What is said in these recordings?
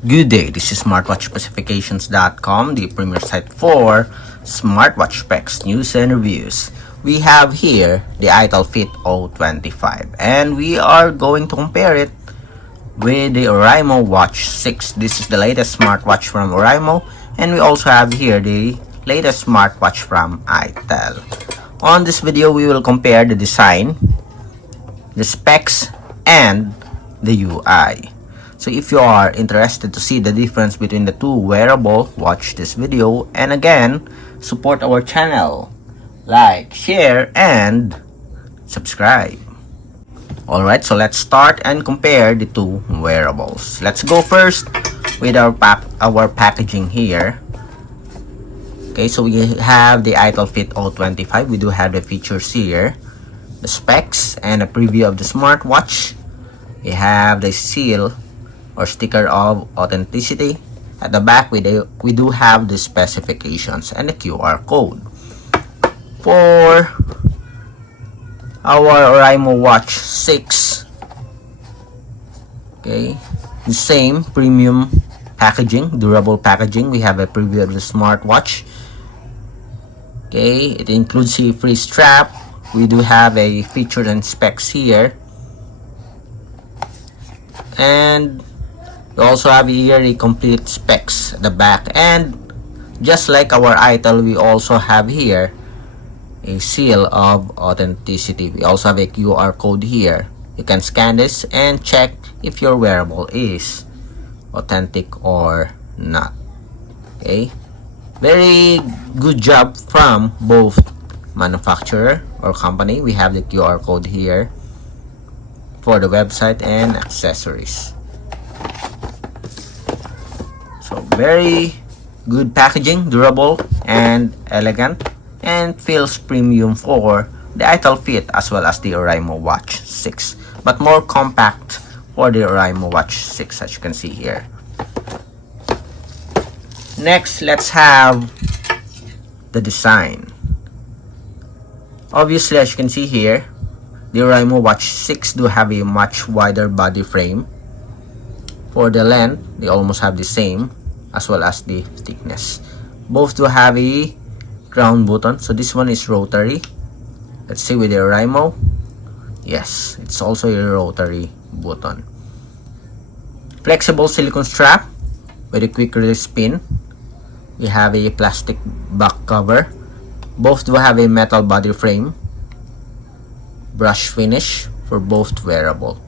Good day, this is smartwatchspecifications.com, the premier site for smartwatch specs, news, and reviews. We have here the Itel Fit O25, and we are going to compare it with the Oraimo Watch 6. This is the latest smartwatch from Oraimo, and we also have here the latest smartwatch from Itel. On this video, we will compare the design, the specs, and the UI. So if you are interested to see the difference between the two wearable, watch this video, and again, support our channel. Like, share, and subscribe. Alright, so let's start and compare the two wearables. Let's go first with our packaging here. Okay, so we have the Itel Fit O25. We do have the features here, the specs, and a preview of the smartwatch. We have the seal or sticker of authenticity. At the back, we do have the specifications and the QR code. For our Oraimo Watch 6, okay, the same premium packaging, durable packaging. We have a preview of the smartwatch. Okay, it includes a free strap. We do have a features and specs here, and we also have here the complete specs at the back. And just like our Itel, we also have here a seal of authenticity. We also have a QR code here. You can scan this and check if your wearable is authentic or not. Okay, very good job from both manufacturer or company. We have the QR code here for the website and accessories. So very good packaging, durable and elegant, and feels premium for the Itel Fit as well as the Oraimo Watch 6, but more compact for the Oraimo Watch 6, as you can see here. Next, let's have the design. Obviously, as you can see here, the Oraimo Watch 6 do have a much wider body frame. For the length, they almost have the same, as well as the thickness. Both do have a ground button, so this one is rotary. Let's see with the Oraimo. Yes, it's also a rotary button. Flexible silicone strap with a quick release pin. We have a plastic back cover. Both do have a metal body frame. Brush finish for both wearable.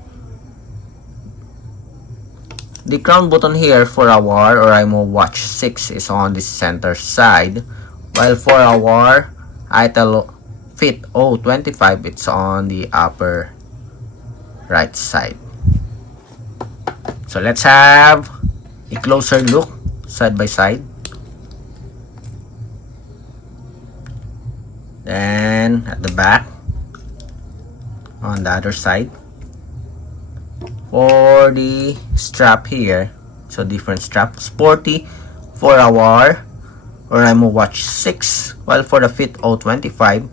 The crown button here for our Oraimo Watch 6 is on the center side, while for our Itel Fit O25, it's on the upper right side. So let's have a closer look side by side. Then at the back, on the other side, for the strap here, so different strap, sporty for our Oraimo Watch 6, while for the Fit O25,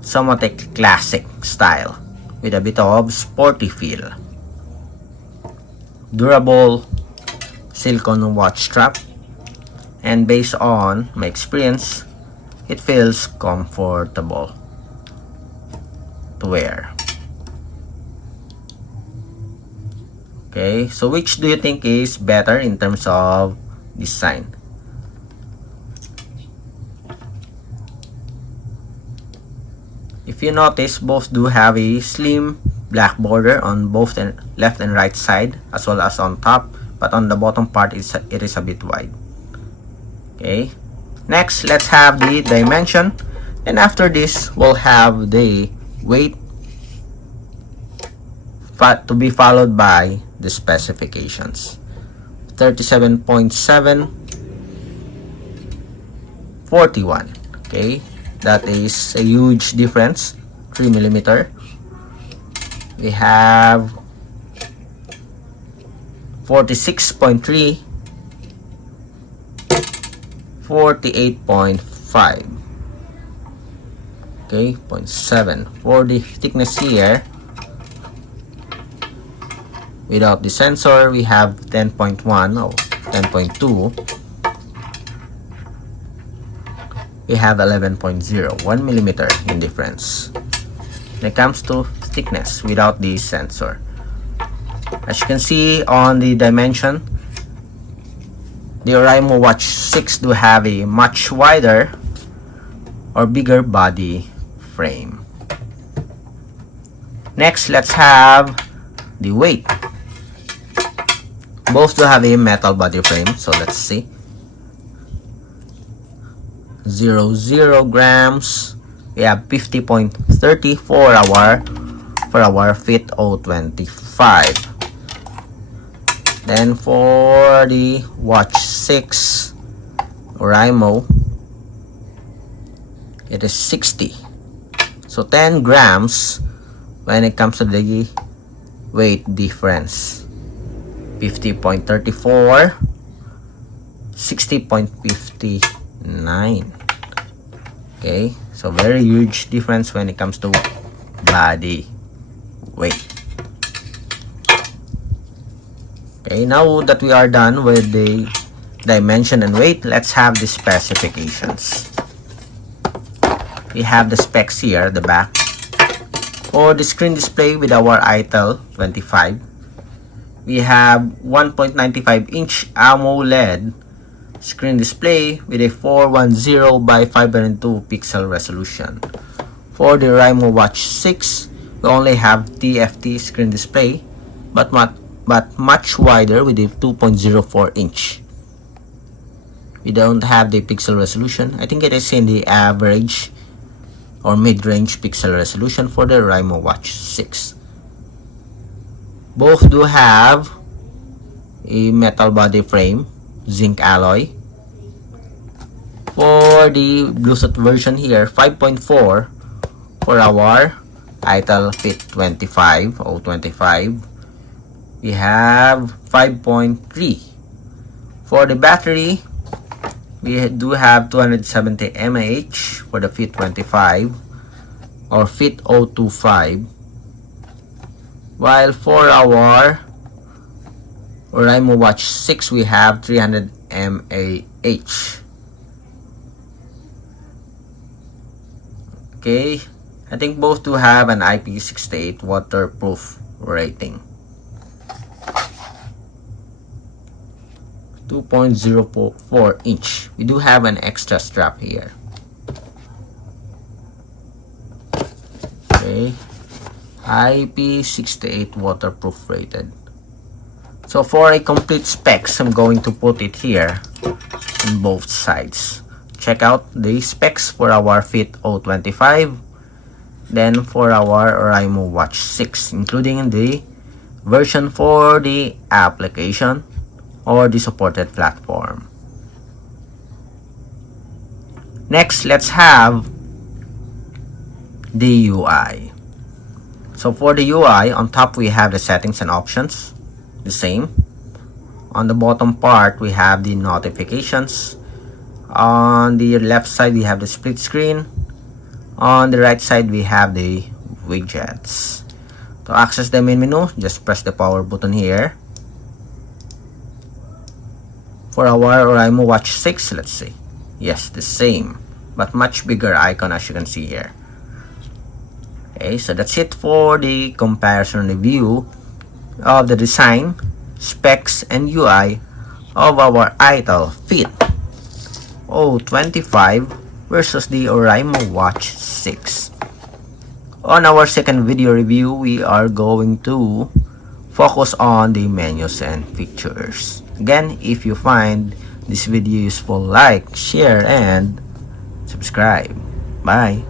somewhat a classic style with a bit of sporty feel. Durable silicone watch strap, and based on my experience, it feels comfortable to wear. Okay, so which do you think is better in terms of design? If you notice, both do have a slim black border on both the left and right side, as well as on top, but on the bottom part it is a bit wide. Okay, next let's have the dimension, and after this we'll have the weight, to be followed by the specifications. 37.7, 41. Okay, that is a huge difference, 3mm. We have 46.3, 48.5. Okay, 0.7 for the thickness here. Without the sensor, we have 10.1 or 10.2. We have 11.0, 1 millimeter in difference. When it comes to thickness without the sensor, as you can see on the dimension, the Oraimo Watch 6 do have a much wider or bigger body frame. Next, let's have the weight. Both do have a metal body frame, so let's see. 0 grams. We have 50.30 for our Fit O25. Then for the Watch 6 Oraimo, it is 60. So 10 grams when it comes to the weight difference. 50.34, 60.59. Okay, so very huge difference when it comes to body weight. Okay, now that we are done with the dimension and weight, let's have the specifications. We have the specs here at the back. For the screen display with our Itel 25, we have 1.95 inch AMOLED screen display with a 410 by 502 pixel resolution. For the Oraimo Watch 6, we only have TFT screen display, but much wider with a 2.04 inch. We don't have the pixel resolution. I think it is in the average or mid-range pixel resolution for the Oraimo Watch 6. Both do have a metal body frame, zinc alloy. For the Bluetooth version here, 5.4 for our Itel Fit 25 O25. We have 5.3. For the battery, we do have 270 mAh for the Fit 25 or Fit O25. While for our Oraimo Watch 6, we have 300 mAh. Okay, I think both do have an IP68 waterproof rating. 2.04 inch. We do have an extra strap here. Okay, IP68 waterproof rated. So for a complete specs, I'm going to put it here on both sides. Check out the specs for our Fit O25, then for our Oraimo Watch 6, including the version for the application or the supported platform. Next, let's have the UI. So for the UI, on top we have the settings and options, the same. On the bottom part, we have the notifications. On the left side, we have the split screen. On the right side, we have the widgets. To access the main menu, just press the power button here. For our Oraimo Watch 6, let's see. Yes, the same, but much bigger icon as you can see here. Okay, so that's it for the comparison review of the design, specs, and UI of our Itel Fit O25 versus the Oraimo Watch 6. On our second video review, we are going to focus on the menus and features. Again, if you find this video useful, like, share, and subscribe. Bye!